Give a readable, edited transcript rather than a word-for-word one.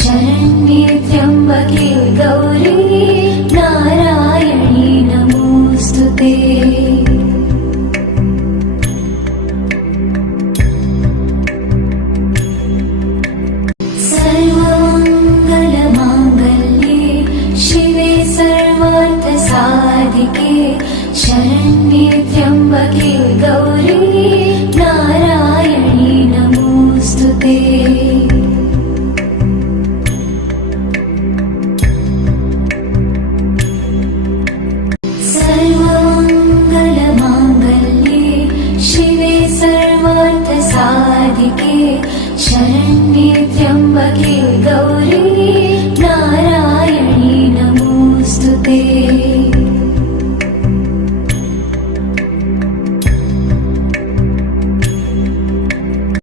शरण्ये त्र्यम्बके गौरी नारायणी नमोऽस्तुते। सर्वमङ्गलमाङ्गल्ये शिवे सर्वार्थसाधिके शरण्ये त्र्यम्बके गौरी नारायणी नमोऽस्तुते। सर्वमङ्गलमाङ्गल्ये शिवे सर्वार्थसाधिके शरण्ये त्र्यम्बके गौरी